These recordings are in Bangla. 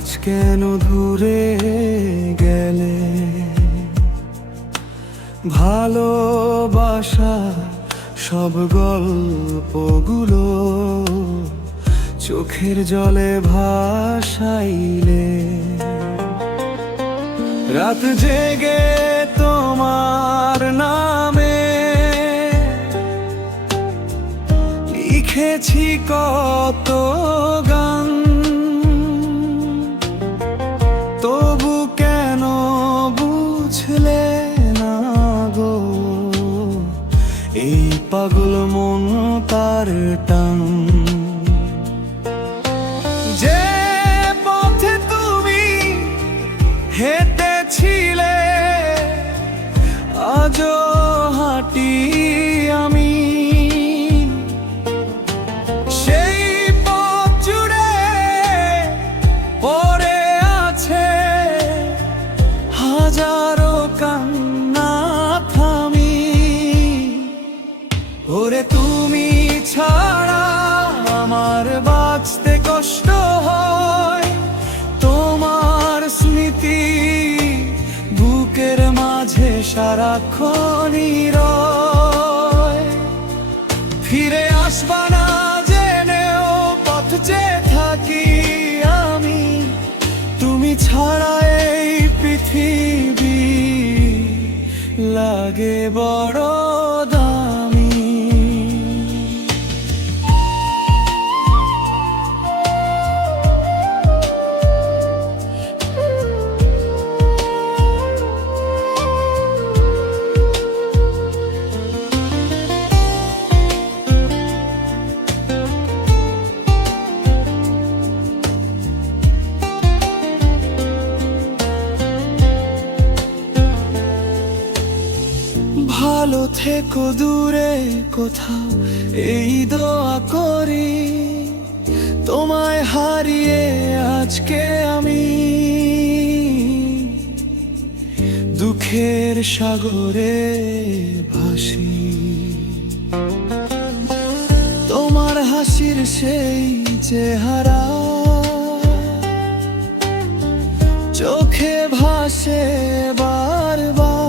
আজ কেন দূরে গেলে? ভালোবাসা সব গল্পগুলো চোখের জলে ভাসাইলে। রাত জেগে তোমার নামে লিখেছি কত গান, তবু কেন বুঝলে না গো এই পাগল মন তার টান। যে পথে তুমি হেঁটেছিলে আজও হাঁটি আমি, সেই পথ জুড়ে পড়ে আছে হাজারো কান্না থামি। ওরে তুমি ছাড়া আমার বাঁচতে কষ্ট হয়, তোমার স্মৃতি বুকের মাঝে সারাক্ষণই রয়। ফিরে আসবা না জেনেও পথ যে থাকি আমি, তুমি ছাড়া এই পৃথিবী লাগে বড় দামি। ভালো থেকো দূরে কোথাও এই দোয়া করি, তোমায় হারিয়ে আজকে আমি দুঃখের সাগরে ভাসি। তোমার হাসির সেই চেহারা চোখে ভাসে বারবার,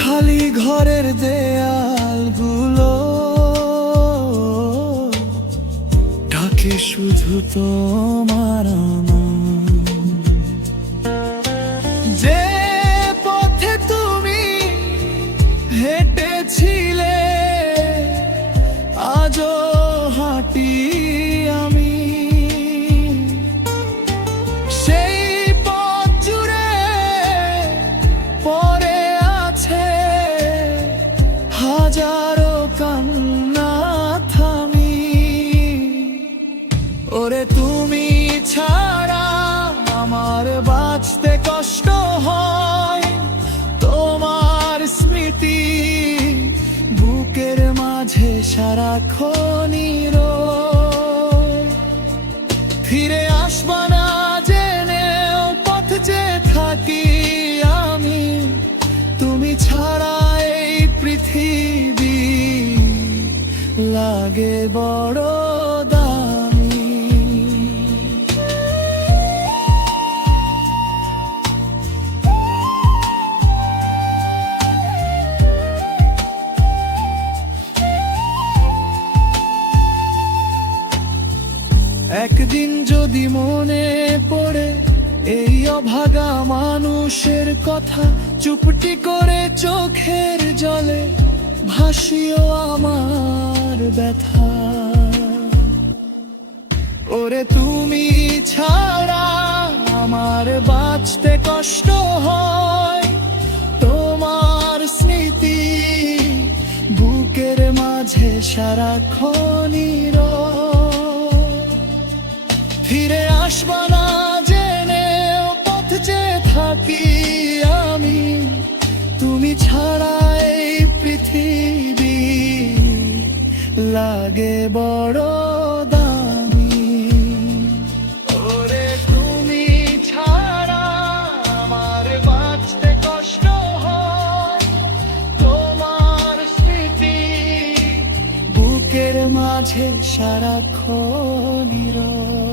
খালি ঘরের দেয়ালগুলো ঢাকে শুধু তোমার নাম। যে পথে তুমি হেঁটেছিলে আজও হাঁটি আমি, সেই পথ জুড়ে পড়ে আছে হাজারো কান্না থামি। ওরে তুমি ছাড়া আমার বাঁচতে কষ্ট হয়, তোমার স্মৃতি বুকের মাঝে সারাক্ষণই রয়। ফিরে আসবা না জেনেও পথ যে থাকি আমি, তুমি ছাড়া এই পৃথিবী লাগে বড় দামি। একদিন যদি মনে পড়ে এই অভাগা মানুষের কথা, চুপটি করে চোখের জলে ভাসিও আমার ব্যথা। ওরে তুমি ছাড়া আমার বাঁচতে কষ্ট হয়, তোমার স্মৃতি বুকের মাঝে সারাক্ষণই রয়। ফিরে আসবা না জেনেও পথ যে থাকি আমি, তুমি ছাড়া এই পৃথিবী লাগে বড় দামি। ওরে তুমি ছাড়া আমার বাঁচতে কষ্ট হয়, তোমার স্মৃতি বুকের মাঝে সারাক্ষণ নীরব।